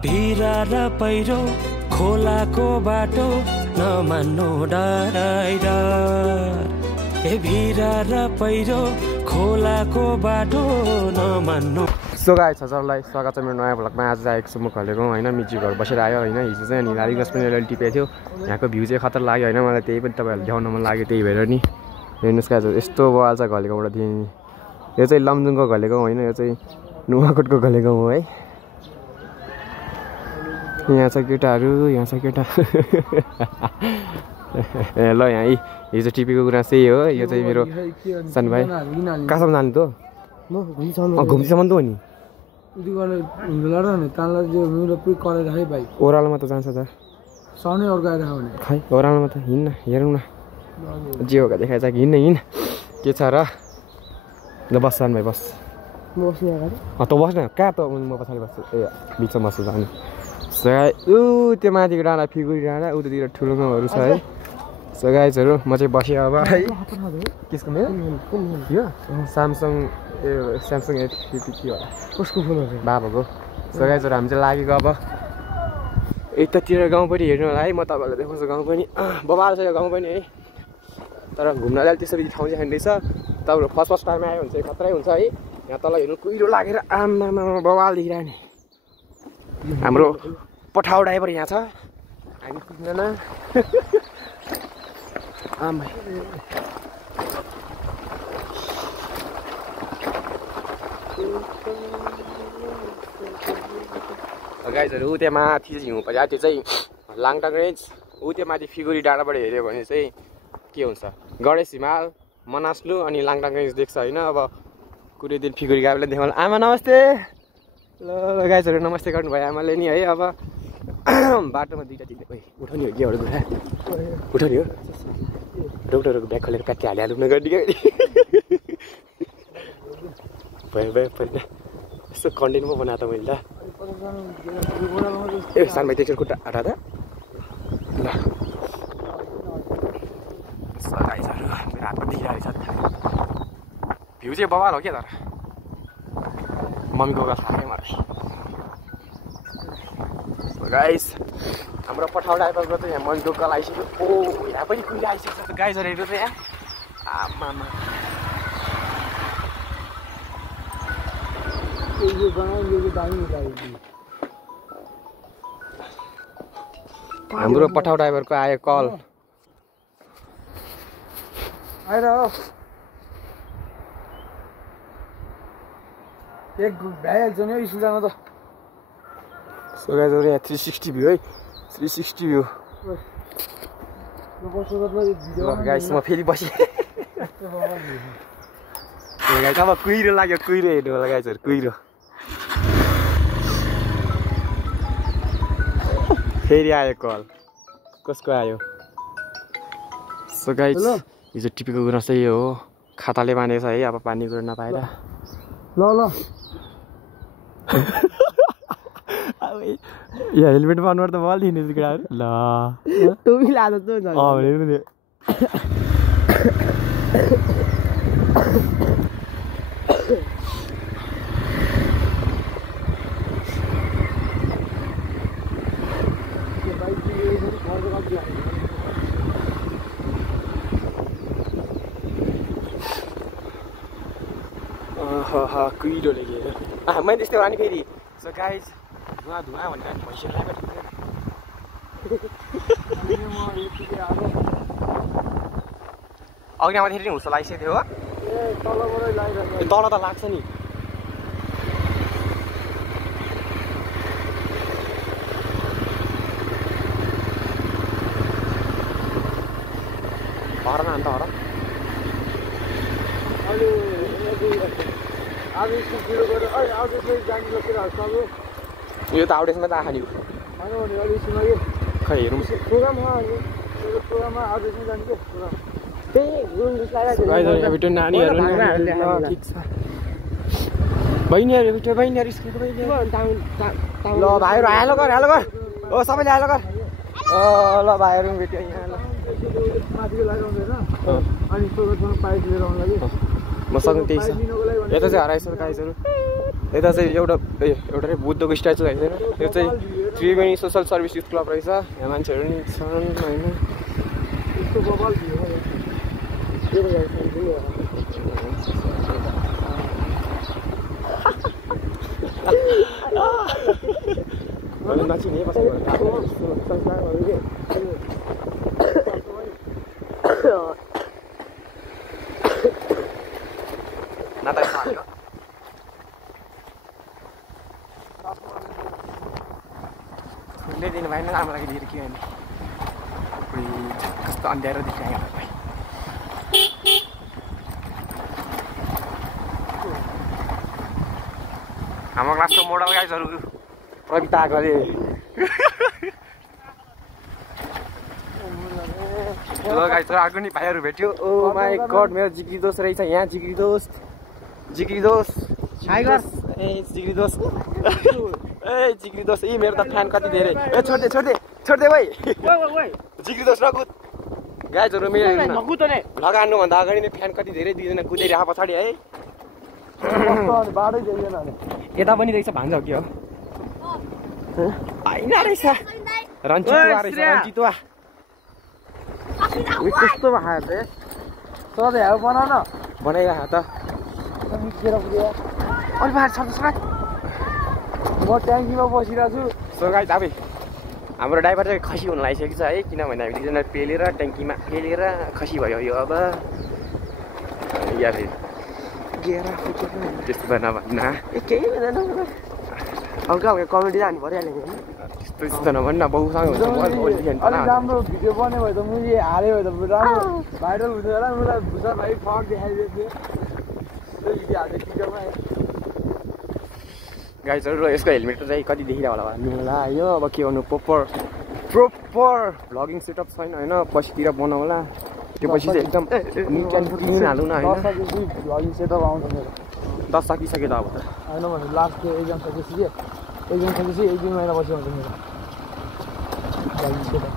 भिरा र पहिरो खोलाको बाटो नमान्नु डराइ डर ए भिरा र पहिरो खोलाको बाटो नमान्नु। सो गाइस हजुरलाई स्वागत छ मेरो नयाँ भ्लगमा। आज आएको छु म घलेको होइन, मिची घर बसेर आयो होइन। हिजो चाहिँ अनि लाली गस पनि अलिअलि टिपेको थियो। यहाँको भ्यू चाहिँ खतर लाग्यो होइन, मलाई त्यही पनि तपाईँहरूलाई देखाउन मन लाग्यो, त्यही भएर नि। हेर्नुहोस् गाइस यस्तो बवाल छ घलेकोबाट थिएँ। यो चाहिँ लमजुङको घलेको होइन, यो चाहिँ नुवाकोटको घलेको हो है। यहाँ छ केटाहरू, यहाँ छ केटा ल यहाँ हिजो टिपेको कुरा त्यही हो। यो चाहिँ मेरो सानो भाइ कहाँसम्म जानु त? घुम्तीसम्म त हो नि। ओह्रालोमा त जान्छ त खै, ओह्रालोमा त हिँड्न हेरौँ न जे हो देखाएछ कि हिँड्न हिँड के छ र। ल बस सानो भाइ बस, त बस्न कहाँ त म पछाडि बस्छु, ए बिचमा बस्छु जानु। ऊ त्यो माथिको डाँडा फिगुरी डाँडा उतातिर ठुलो गाउँहरू छ है। सो गाइजहरू म चाहिँ बसेँ अब है। कसको मेरो यो स्यामसङ S50 के होला, कसको फोन हो बाबाको। सो गाइजहरू हामी चाहिँ लागेको अब यतातिर गाउँ पनि हेर्नु होला है। म तपाईँहरूलाई देखाउँछु गाउँ पनि बबाल छ यो गाउँ पनि है। तर घुम्नलाई त्यस्तो बित्ति ठाउँ चाहिँ छैन रहेछ। तपाईँहरू फर्स्ट टाइममा आयो भने चाहिँ खतरै हुन्छ है। यहाँ तल हेर्नु कुहिरो लागेर आमामा बबाल देखिरह्यो नि। हाम्रो पठाउ ड्राइभर यहाँ छ, हामी पुग्दैन आमा। गाइजहरू ऊ त्यहाँ माथि चाहिँ हिउँ पर्यो, त्यो चाहिँ लाङटाङ रेन्ज। ऊ त्यो माथि फिगुरी डाँडाबाट हेऱ्यो भने चाहिँ के हुन्छ, गणेश हिमाल, मनासलु अनि लाङटाङ रेन्ज देख्छ होइन। अब कुनै दिन फिगुरी गएकोलाई देखाउनु। आमा नमस्ते। ल गाइजहरू नमस्ते गर्नुभयो आमाले नि है। अब बाटोमा दुइटा तिनवटा उठाउने हो कि एउटा दुःखा उठाउने हो। डक्टरहरूको ब्याग खोलेर प्याट्टी हालिहाल्नु नगर्ने क्या भयो भयो पहिला यस्तो कन्टेन्ट पो बनाएको त मैले त। ए सानो भाइ त्यसरी खुट्टा हटा त ल। गाइजहरू मेरो हातमा दिइरहेको छ, भ्यू चाहिँ बवाल हो क्या। तर मम्मीको गफ खाएँ मलाई। गाइस हाम्रो पठाउ ड्राइभरको चाहिँ यहाँ मम्मीको गल आइसक्यो। ओ यहाँ पनि कुहिरो आइसकेको छ गाइजहरू हेर्नु त यहाँ आमामा। हाम्रो पठाउ ड्राइभरको आयो कल आएर एक भ्याइहाल्छ नि हौ स्कुल जान त। सो गाइजहरू यहाँ 360 भ्यू है, 360 भ्यू। ल गाइस म फेरि बसेँ। अब कुहिरो लाग्यो, कुहिरो हेर्नु होला गाइजहरू, कुहिरो फेरि आयो कल। कसको आयो? सो गाइस हिजो टिपेको गुनासो चाहिँ यो हो, खाताले बाँधेको छ है। अब पानी कुरो नपाएर ल ल यहाँ हेलमेट बान्नुबाट त बल दिने केटाहरू। ल टोपी लाँदा चाहिँ कुहिरोले के मैले त्यस्तै भने फेरि। सो गाइज धुवा धुवा भनेर भइसक्यो अघि आउँदाखेरि नि हुर्सो लागिसकेको थियो हो। तल त लाग्छ नि। हर न अन्त हर यो त आउटेसमा त आखा नि खै हेरौँ नानीहरू ठिक छ। बहिनीहरू भित्र बहिनीहरू स्कुलको बहिनीहरू ल भाइहरू हालो गर हालो गर ओ सबैले हालो गर। ल भाइहरू भेट्यो यहाँ ल मसँग त्यही छ। यता चाहिँ हराइसक्यो गाइजहरू। यता चाहिँ एउटा रे बुद्धको स्ट्याचु होइन यो चाहिँ Triveni social service youth club रहेछ यहाँ मान्छेहरू नि छन् होइन मान्छे नि नाता दिनु भएन राम्रो लागि दिएर के होइन कस्तो अँध्यारो देखिरहेको भाइ हाम्रो क्लासको मोडल गाइजहरू प्रविता गरे अर्को नि भाइहरू भेट्यो ओ माई गड मेरो जिग्री दोस्त रहेछ यहाँ जिग्री दोस्त ए जिग्री दोस्त ए जिग्री दोस्त ए मेरो त फ्यान कति धेरै ए छोड्दे भाइ जिग्री दोस्त नकुद गाइजहरू मेरो लगाउनुभन्दा अगाडि नै फ्यान कति धेरै दुईजना कुदेर आएको पछाडि है यता पनि रहेछ भान्जा हो कि हो होइन रहेछ रन्जितुवा कस्तो बनाइरहेको त म ट्याङ्कीमा बसिरहेको छु सो गाइस अब हाम्रो ड्राइभर चाहिँ खसी हुन लागिसकेको छ है किनभने हामी दुईजना पेलेर ट्याङ्कीमा पेलेर खसी भयो यो अब यार त्यस्तो त नभन्न केही हुँदैन हल्का हल्का कमेडी जानु परिहाल्यो त्यस्तो नभन्न बाउसँग हुन्छ अलिक राम्रो भिडियो बन्यो भने त मुभी हाल्यो भने त राम्रो भाइरल हुन्थ्यो होला मलाई भुषण भाइ फक देखाइदिएको थियो गाइजहरू यसको हेलमेट चाहिँ कति देखिरहेको होला भन्नु होला यो अब के गर्नु प्रोपर भ्लगिङ सेटअप छैन होइन पछितिर बनाउला त्यो पछि चाहिँ एकदम निट एन्ड क्लिन हालौँ न होइन भ्लगिङ सेटअप आउँछ मेरो 10 सकिसक्यो त अब त होइन भने लास्ट एक्जाम सकेपछि एक दुई महिना पछि आउँछ मेरो भ्लगिङ सेटअप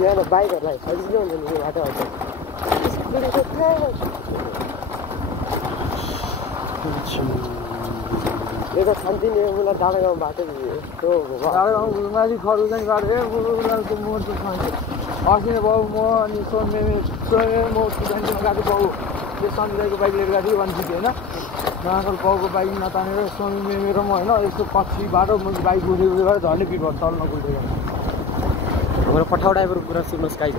यहाँ त बाइकहरूलाई सजिलो हुन्छ नि यो बाटोहरू यो त शान्ति नै मलाई डाँडा गाउँ बाटो डाँडा गाउँ माथि खरुसाङ बाटो मोटो खान्छ अस्ति नै बाउ म अनि सोमे म सुधान्तीमा गएको बाउ त्यो सन्जुदाईको बाइक लिएर गएको थिएँ 150 होइन महाकाल बाउको बाइक नतानेर सोमी मेमे र म होइन यसको पछि बाटो म बाइक गुडेको गरेर झन्डै पिट भयो तल नगुडेको हाम्रो पठाउ ड्राइभरको कुरा सुन्नुहोस् गाइस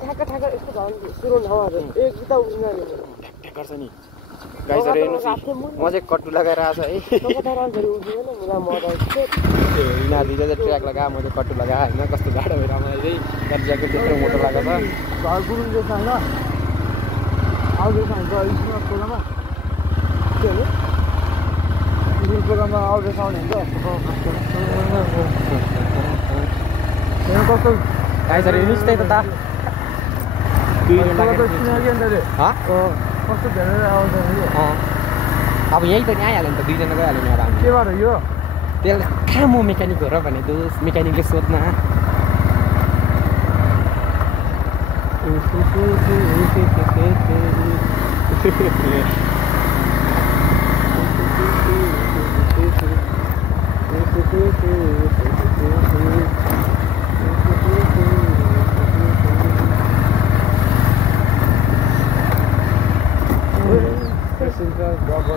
ठ्याक्क यस्तो झन् सुरु ठाउँहरू एक बिता उठ्ने गर्छ नि गाइसहरू हेर्नुहोस् म चाहिँ कट्टु लगाएर आएको छ है यिनीहरू दुईजना ट्र्याक लगायो म चाहिँ कट्टु लगाएँ होइन कस्तो गाडो भएर मलाई चाहिँ कतिजाको त्यत्रो मोटो लगाएको छ घर गुरुङ रहेछ होइन आउँदैछ हुन्छ स्कुल प्रोग्राममा के हो स्कुल प्रोग्राममा आउँदैछ आउने हुन्छ कस्तो गाइसहरू हेर्नुहोस् त्यही त कस्तो धेरै आउँछ अब यही त नि आइहाल्यो नि त दुईजना गइहाल्यो नि अब हामी के भएर यो त्यसले कहाँ म मेकानिक हो र भने दोस्त मेकानिकले सोध्न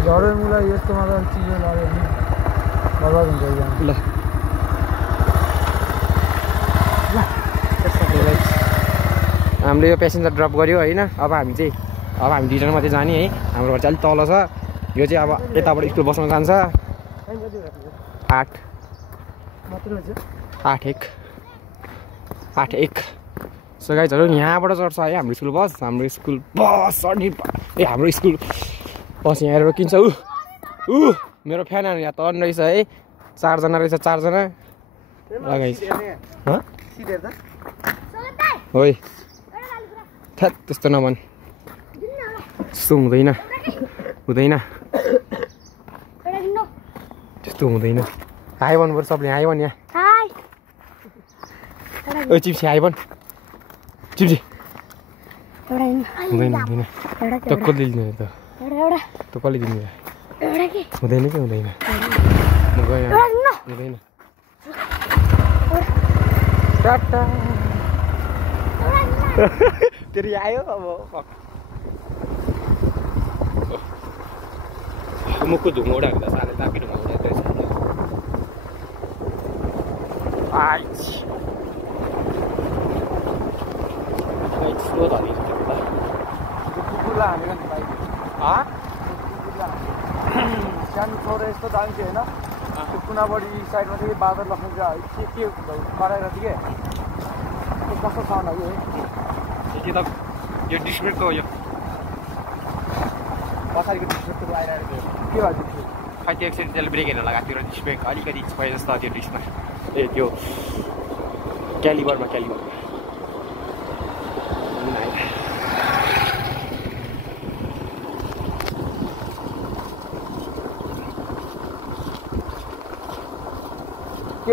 झरे मलाई यस्तो मात्र चिजहरू लाग्यो भने मजा हुन्छ ल हामीले यो पेसेन्जर ड्रप गऱ्यो होइन अब हामी दुईजना मात्रै जाने है हाम्रो घर चाहिँ अलिक तल छ यो चाहिँ अब यताबाट स्कुल बस्न जान्छ 8-1 सो गाइजहरू यहाँबाट चढ्छ है हाम्रो स्कुल बस चढ्ने हाम्रो स्कुल बस यहाँ रोकिन्छ मेरो फ्यानहरू यहाँ तर्न रहेछ है 4 जना रहेछ 4 जना लगाइन्छ होइ त्यस्तो नभन् त्यस्तो हुँदैन यस्तो हुँदैन हाई भन्नु पर्छ सबले हाई भन् यहाँ ओ चिप्सी हाई भन् चिप्सी हुँदैन हुँदैन त कसले दिने त त कसले दिने हुँदैन कि हुँदैन म गएँ हुँदैन तेरि आयो अब मुखको धुमा उडाएको त साह्रै दामी धुमा उडाएको रहेछ कुकुरलाई हालेर नि बाइक सानो छोरा यस्तो दामी थियो होइन त्यो कुनाबडी साइडमा थियो बादर लक्ष्मी के कराएर थियो क्या कस्तो साउन्ड लाग्यो है त यो डिस्प्लेको यो पछाडिको डिस्प्लेको आइरहेको थियो के भएको थियो खै त्यो एक्सिडेन्टले ब्रेक हेर्न लगाएको थियो र डिस्प्ले अलिकति भयो जस्तो त्यो डिस्कमा ए त्यो क्यालिबरमा के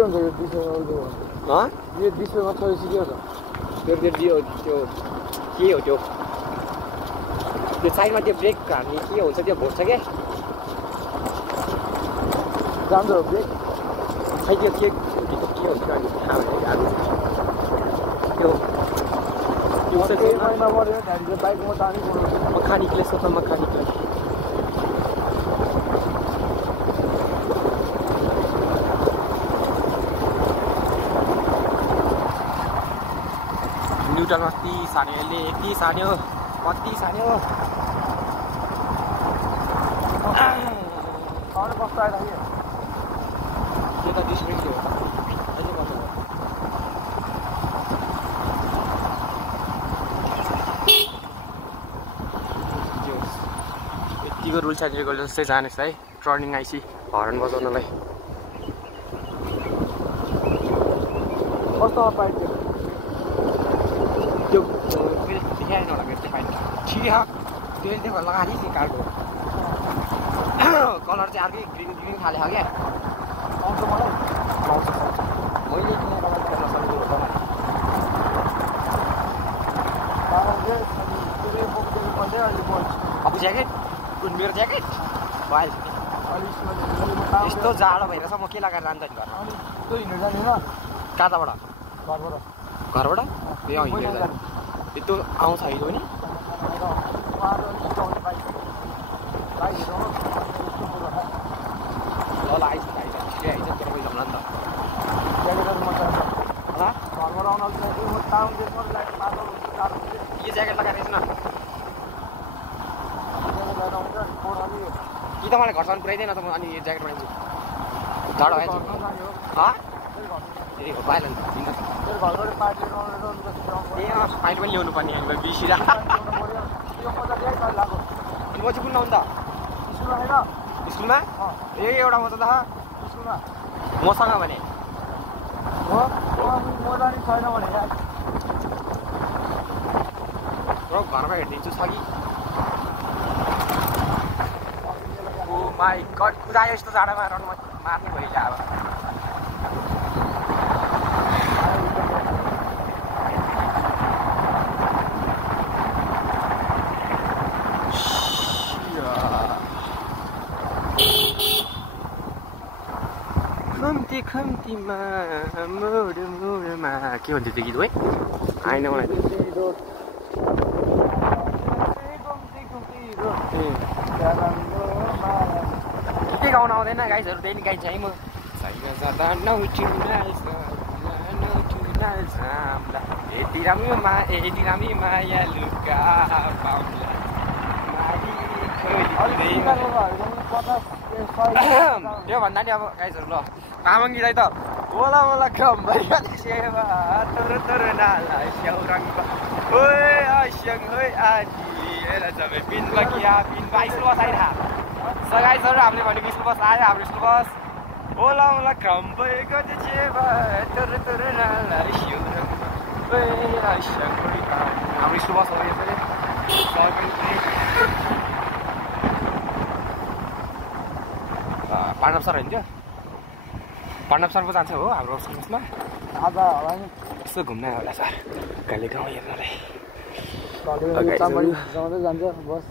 हुन्छ यो डिस्प्लेमा यो डिस्प्लेमा छोडेपछि के हुन्छ त्यो के हो त्यो साइडमा त्यो ब्रेक हान्ने के हुन्छ त्यो भोट्छ क्या राम्रो हो ब्रेक खै त्यो के हुन्छ त्यो बाइकमा जानै पर्यो मखानिकले सोध्न मखानिकले न्युट्रलमा 30 हान्यो यसले 30 हान्यो 32 हान्यो कस्तो आइरहेको यो त डिस्प्ले थियो यतिको रुल्स एन्ड रेगुलेसन्स चाहिँ जानेछ है टर्निङ आइसी हर्न बजाउनलाई कस्तो पाइप त्यो देखाएन होला मेरो पाइप ठिकै हो तेल देखो लगाएँ नि कारको कलर चाहिँ अर्कै ग्रिन ग्रिन खाले हो क्या आउँछ मलाई मैले किनेको खेल्न सक्दिनँ अब ज्याकेट मेरो ज्याकेट भयो यस्तो जाडो भइरहेछ म के लगाएर जान्छ नि घरमा त्यो हिँड्नु जाँदैन कताबाट घरबाट ए हिँडेर जाने यस्तो आउँछ हिजो नि ल आइज आइज तर पैसा होला नि त घरबाट आउन यो ज्याकेट लगाएर न कि त मलाई घरसम्म पुऱ्याइदिएन त म अनि यो ज्याकेट बनाइदिन्छु जाडो आइज ए हो पाइला नि ए पाइल पनि ल्याउनु पर्ने यहाँनिर बिर्सिरा म चाहिँ कुन लाउनु त स्कुलमा ए एउटा म त स्कुलमा मसँग भने छैन भने घरमा हेरिदिन्छु छ कि ओ माई गड कुदायो यस्तो जाडोमा रन मार्ने भयो अब खम्तीमा मोड मोडमा के भन्छ त्यो गीत है आएन मलाई के गाउन आउँदैन गाइजहरू त्यही गाइन्छ है म यति राम्रो माया लुका त्यो भन्दा नि अब गाइजहरू ल तामाङ गीतलाई त ओला ओला कम भइहाल्छ सेवा तर तर नाला स्याउरङ ओए आस्यङ ओए आजी एला सबै पिन बकिया पिन स्कुल बस आइरहा सो गाइजहरू हामीले भनेको स्कुल बस आयो हाम्रो स्कुल बस ओला ओला कम भएको सेवा तर तर नाला स्याउरङ ओए आस्यङ ओए हाम्रो स्कुल बस हो यो चाहिँ पार्टनर सर होइन त्यो पण्डप सर पो जान्छ हो हाम्रो समाजमा आज होला नि यसो घुम्न होला सर कहिले गाउँ हेर्नलाई जान्छ बस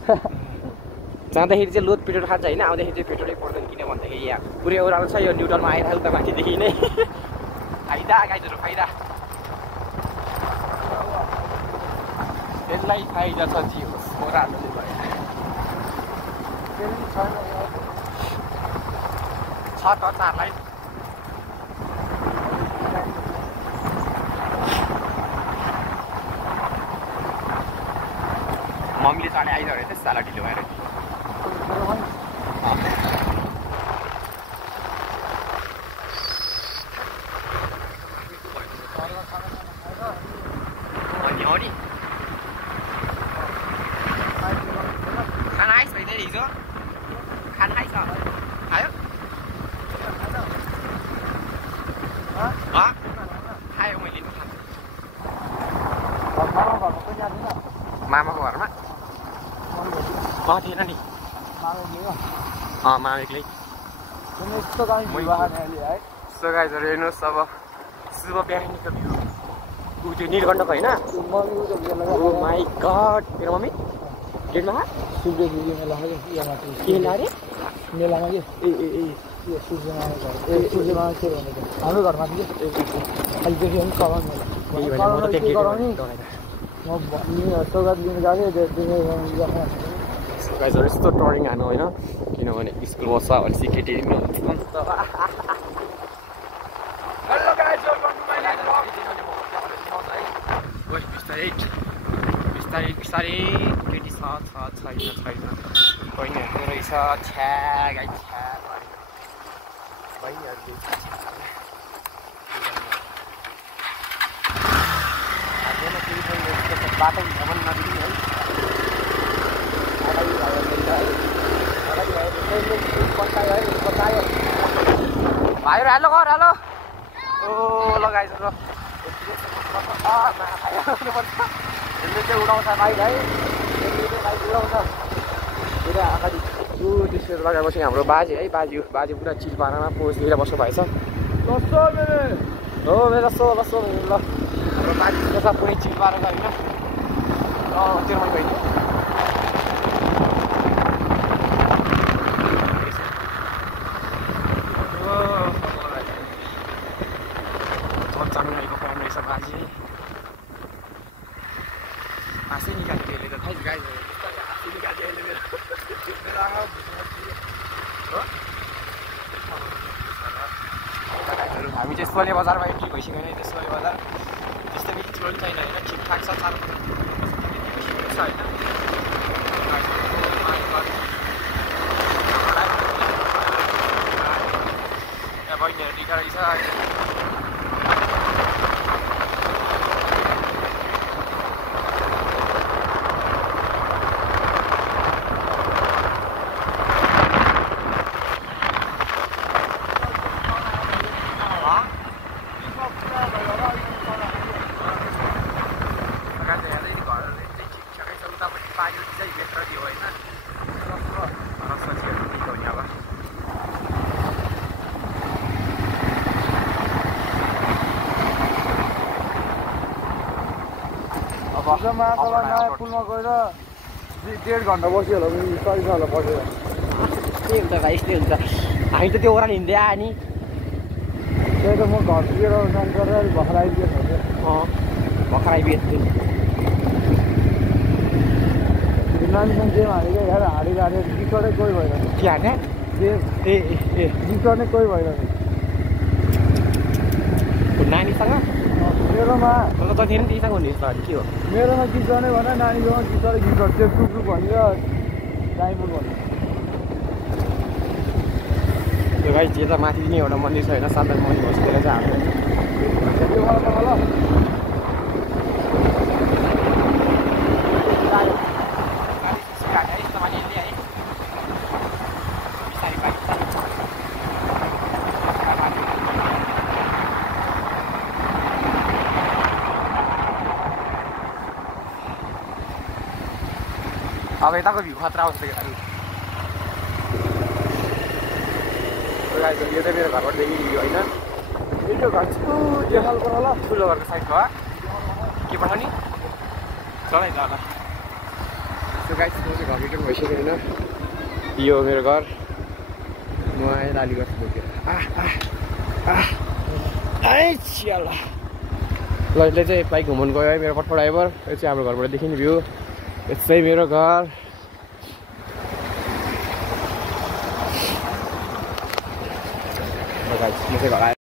जाँदाखेरि चाहिँ लोड पेट्रोल खान्छ होइन आउँदाखेरि चाहिँ पेट्रोलै पर्दैन किन भन्दाखेरि यहाँ पुरै ओह्रालो छ यो न्युटनमा आइरहेको त माथिदेखि नै फाइदा गाइजहरू फाइदा त्यसलाई फाइदा छ जियो ओह्रालोले भयो छ त 4 लाइन मम्मीले चाले आइसक्यो अरे त्यस साला ढिलो भएर खाना आइस भइदियो हिजो खाना आइस खायो खायो मैले मामाको घरमा थिएन नि मामा एक्लै यस्तो गाइजहरू हेर्नुहोस् अब शुभ बिहानीको भ्यू ऊ त्यो नीलकण्ठको होइन ओ माई गड मेरो मम्मी गेटमा सूर्य मेला के अरे मेलामा के यो सूर्यमा के भनेको हाम्रो घरमा थियो अहिलेदेखि पनि कराउने म सौगात लिन गएको गाइजहरू यस्तो टर्निङ हानु होइन किनभने स्कुल बस्छ भनेपछि केटी बिस्तारै बिस्तारै केटी छ छैन बहिनीहरूको रहेछ छ्या गाई छ्या बहिनीहरूले बाटो भ्रमण नदिने है भाइहरू हेलो घर हेलो ओ लगाइदिनु चाहिँ उडाउँछ बाइक है उडाउँछ पुरा अगाडि त्यसरी लगाएपछि हाम्रो बाजे है बाजे पुरा चिलपारामा पोज लिएर बस्नु भएछ हो मेरो लसो ल हाम्रो बाजे छ पुरै चिलपाराको होइन त्यो मैले भइदियो चम्चामिरहेको काम रहेछ बाजे हाँसै निकाल्यो त्यसले त थाहै गाई हाँसै निकाल्यो हामी चाहिँ सोले बजारमा एन्ट्री भइसक्यो नि त्यो सोले बजार त्यस्तै बेसी छोड्नु छैन होइन ठिकठाक छ होइन यहाँ बहिनीहरू टिका रहेछ नयाँ पुलमा गएर 1.5 घन्टा बस्यो होला पनि सरी होला बसेर के हुन्छ भाइ यस्तै हुन्छ हामी त त्यो ओह्रालो हिँड्दै आयो नि त्यही त म घरतिर काम गरेर भर्खर आइपुगेँ भर्खर आइपुगेँ नानीसँग गेम हालेको यार हालेर जितनै कोही भएन के हाने गेम जितनै कोही भएन नानीसँग मेरोमा त थिएन त्यहीसँग हुने के हो मेरोमा जितनै भन नानीकोमा जितले गीतहरू त्यो टुक भनेर डाइमोड भन्यो त्यो गाई जे त माथि नै एउटा मन्दिर छ होइन सान्ता मन्दिर होस् त्यसलाई चाहिँ हाम्रो अब यताको भ्यू खतरा आउँछ केटाहरू यो चाहिँ मेरो घरबाट देखिदियो होइन त्यो घर त्यो हाल पर ल ठुलो घरको साइडको के पठाउने चलाइ ल ल सो गाइस म चाहिँ घर रिटर्न भइसक्यो होइन यो मेरो घर म आएँ लाली गर्छु बोकेर ल यसले चाहिँ बाइक घुमाउनु गयो है मेरो पटपट ड्राइभर यो चाहिँ हाम्रो घरबाट देखिने भ्यू यो चाहिँ मेरो घर म चाहिँ घर आएँ